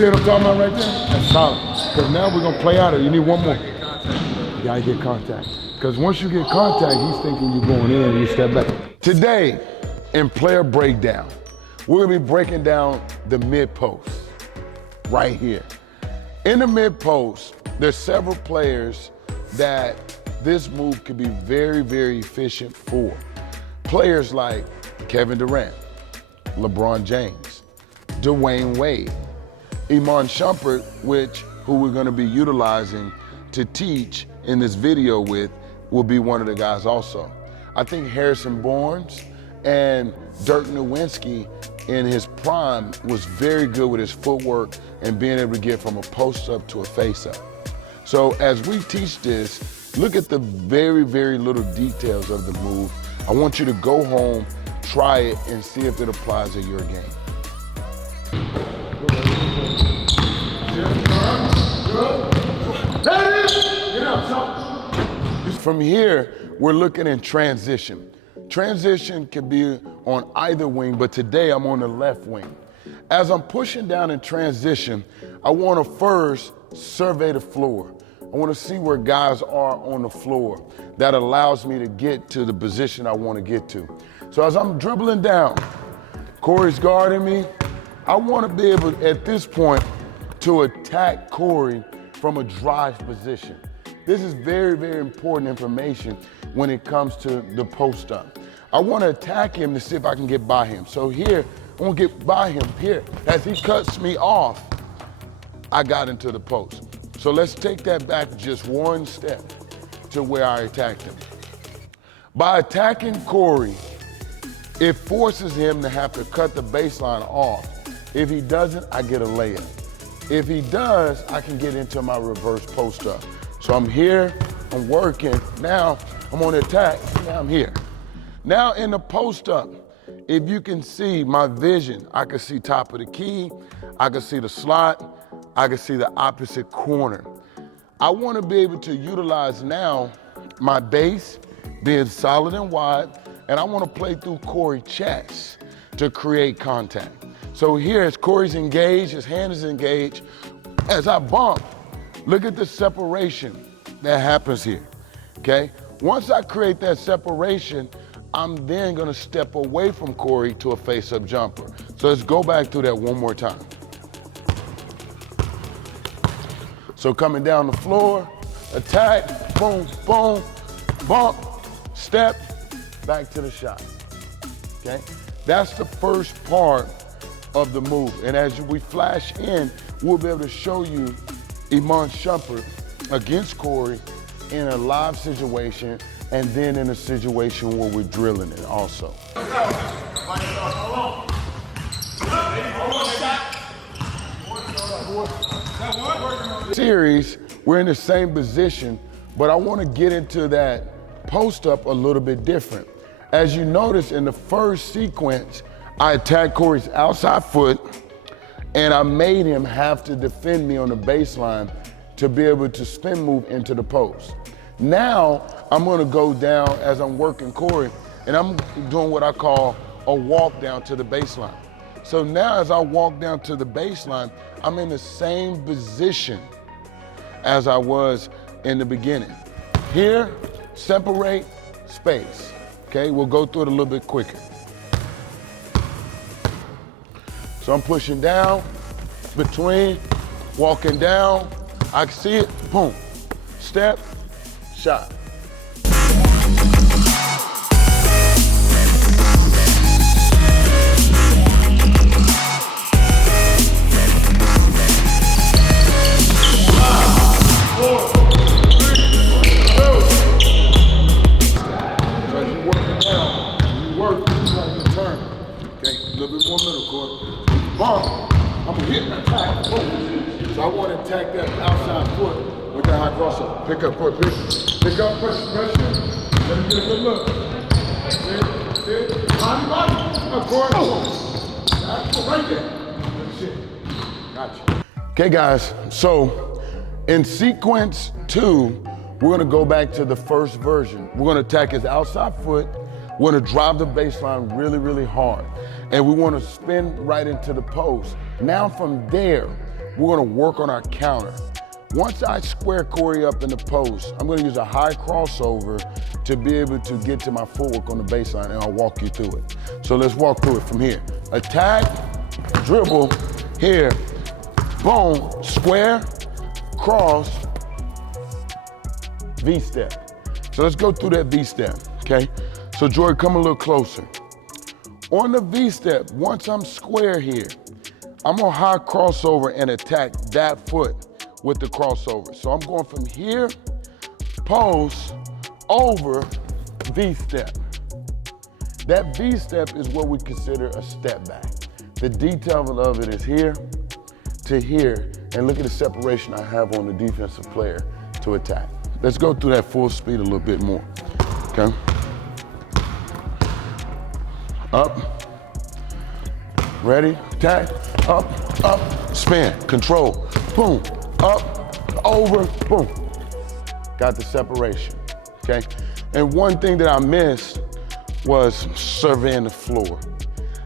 see what I'm talking about right there? That's solid. Because now we're going to play out of it. You need one more. You got to get contact. Because once you get contact, he's thinking you're going in and you step back. Today, in player breakdown, we're going to be breaking down the mid post right here. In the mid post, there's several players that this move could be very, very efficient for. Players like Kevin Durant, LeBron James, Dwayne Wade, Iman Shumpert, who we're going to be utilizing to teach in this video with, will be one of the guys also. I think Harrison Barnes and Dirk Nowitzki in his prime was very good with his footwork and being able to get from a post-up to a face-up. So as we teach this, look at the very, very little details of the move. I want you to go home, try it, and see if it applies to your game. From here, we're looking in transition. Transition can be on either wing, but today I'm on the left wing. As I'm pushing down in transition, I want to first survey the floor. I want to see where guys are on the floor. That allows me to get to the position I want to get to. So as I'm dribbling down, Corey's guarding me. I want to be able, at this point, to attack Corey from a drive position. This is very, very important information when it comes to the post-up. I want to attack him to see if I can get by him. So here, I want to get by him here. As he cuts me off, I got into the post. So let's take that back just one step to where I attacked him. By attacking Corey, it forces him to have to cut the baseline off. If he doesn't, I get a layup. If he does, I can get into my reverse post-up. So I'm here, I'm working. Now I'm on the attack, now I'm here. Now in the post-up, if you can see my vision, I can see top of the key, I can see the slot, I can see the opposite corner. I want to be able to utilize now my base being solid and wide, and I want to play through Corey's chest to create contact. So here, as Corey's engaged, his hand is engaged, as I bump, look at the separation that happens here, okay? Once I create that separation, I'm then gonna step away from Corey to a face-up jumper. So let's go back through that one more time. So coming down the floor, attack, boom, boom, bump, step, back to the shot, okay? That's the first part of the move. And as we flash in, we'll be able to show you Iman Shumpert against Corey in a live situation and then in a situation where we're drilling it also. Series, we're in the same position, but I want to get into that post-up a little bit different. As you notice in the first sequence, I attacked Corey's outside foot and I made him have to defend me on the baseline to be able to spin move into the post. Now, I'm gonna go down as I'm working Corey, and I'm doing what I call a walk down to the baseline. So now as I walk down to the baseline, I'm in the same position as I was in the beginning. Here, separate, space. Okay, we'll go through it a little bit quicker. So I'm pushing down, between, walking down, I can see it, boom, step, shot. I'm gonna hit and attack. So I want to attack that outside foot with that high crossover. Pick up, pick up, pressure. Let me get a good look. Sit. Body. Of course. Right there. Gotcha. Okay, guys. So in sequence 2, we're gonna go back to the first version. We're gonna attack his outside foot. We're gonna drive the baseline really, really hard. And we wanna spin right into the post. Now from there, we're gonna work on our counter. Once I square Corey up in the post, I'm gonna use a high crossover to be able to get to my footwork on the baseline, and I'll walk you through it. So let's walk through it from here. Attack, dribble, here, boom, square, cross, V-step. So let's go through that V-step, okay? So Jordan, come a little closer. On the V-step, once I'm square here, I'm gonna high crossover and attack that foot with the crossover. So I'm going from here, post, over, V-step. That V-step is what we consider a step back. The detail of it is here to here, and look at the separation I have on the defensive player to attack. Let's go through that full speed a little bit more, okay? Up, ready, attack, up, spin, control, boom, up, over, boom. Got the separation, okay? And one thing that I missed was surveying the floor.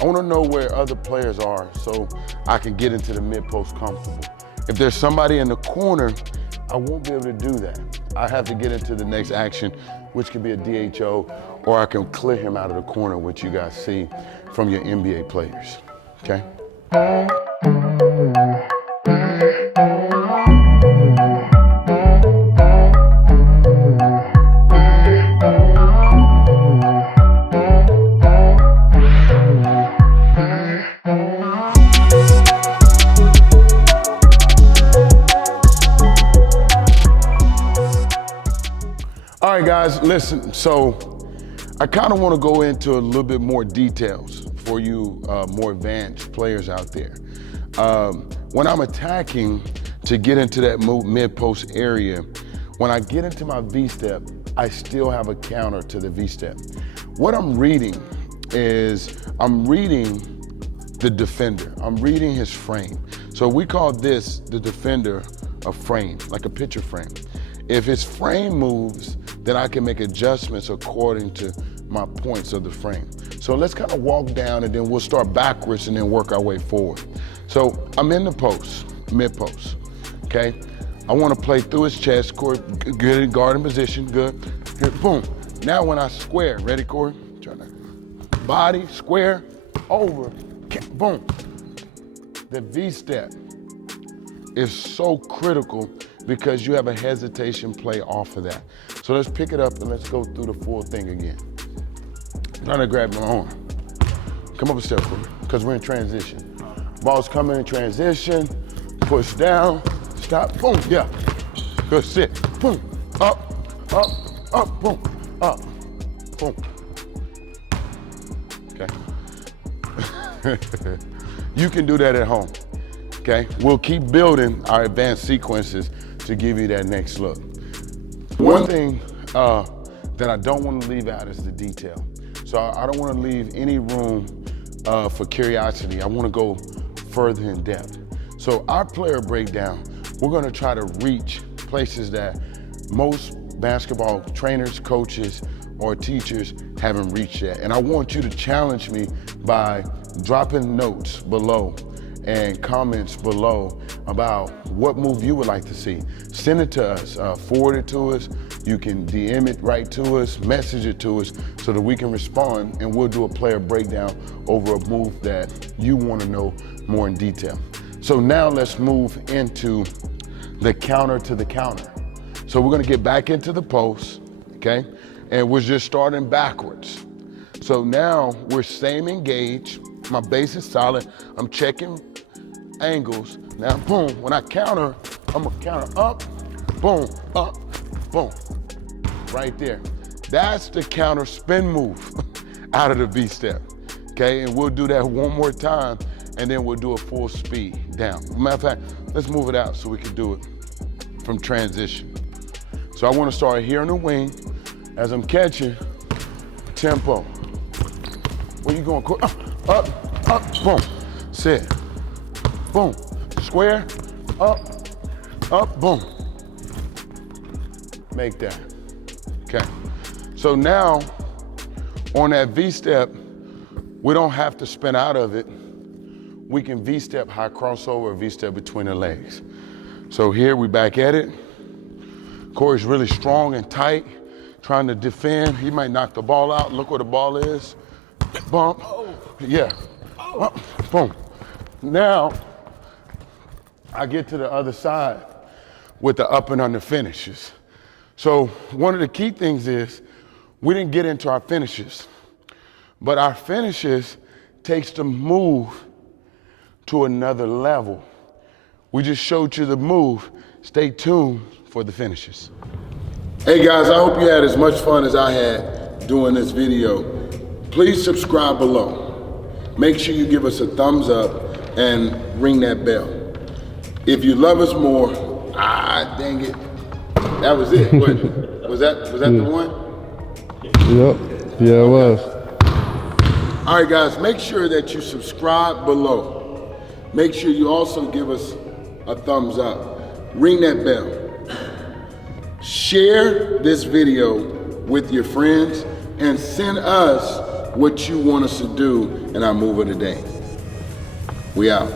I wanna know where other players are so I can get into the mid-post comfortable. If there's somebody in the corner, I won't be able to do that. I have to get into the next action, which could be a DHO, or I can clear him out of the corner, which you guys see from your NBA players, okay? All right, guys, listen, so I kind of want to go into a little bit more details for you more advanced players out there. When I'm attacking to get into that mid-post area, when I get into my V-step, I still have a counter to the V-step. What I'm reading is I'm reading the defender. I'm reading his frame. So we call this, the defender, a frame, like a picture frame. If his frame moves, then I can make adjustments according to my points of the frame. So let's kind of walk down and then we'll start backwards and then work our way forward. So I'm in the post, mid-post, okay? I want to play through his chest, Corey, good in guarding position, good. Here, boom. Now when I square, ready, Corey? Try that. Body, square, over, boom. The V-step is so critical because you have a hesitation play off of that. So let's pick it up and let's go through the full thing again. I'm trying to grab my arm. Come up a step, Corey, because we're in transition. Ball's coming in transition, push down, stop, boom, yeah. Good, sit, boom, up, boom, up, boom. Okay. You can do that at home, okay? We'll keep building our advanced sequences to give you that next look. One thing that I don't want to leave out is the detail. So I don't want to leave any room for curiosity. I want to go further in depth. So our player breakdown, we're going to try to reach places that most basketball trainers, coaches, or teachers haven't reached yet. And I want you to challenge me by dropping notes below and comments below about what move you would like to see. Send it to us, forward it to us. You can DM it right to us, message it to us so that we can respond and we'll do a player breakdown over a move that you want to know more in detail. So now let's move into the counter to the counter. So we're gonna get back into the post, okay? And we're just starting backwards. So now we're same engaged. My base is solid. I'm checking angles. Now, boom, when I counter, I'm gonna counter up, boom, right there. That's the counter spin move out of the V-step, okay? And we'll do that one more time, and then we'll do a full speed down. Matter of fact, let's move it out so we can do it from transition. So I wanna start here on the wing. As I'm catching, tempo. Where you going? Up, boom, sit, boom, square, up, boom. Make that, okay. So now, on that V-step, we don't have to spin out of it. we can V-step high crossover, V-step between the legs. So here we back at it. Corey's really strong and tight, trying to defend. He might knock the ball out. Look where the ball is. Bump. Yeah. Boom. Now, I get to the other side with the up and under finishes. So one of the key things is we didn't get into our finishes, but our finishes takes the move to another level. We just showed you the move. Stay tuned for the finishes. Hey guys, I hope you had as much fun as I had doing this video. Please subscribe below. Make sure you give us a thumbs up and ring that bell. If you love us more, dang it. That was it. Was that the one? Yep. Yeah, it was. All right, guys, make sure that you subscribe below. Make sure you also give us a thumbs up. Ring that bell. Share this video with your friends and send us what you want us to do in our move of the day. We out.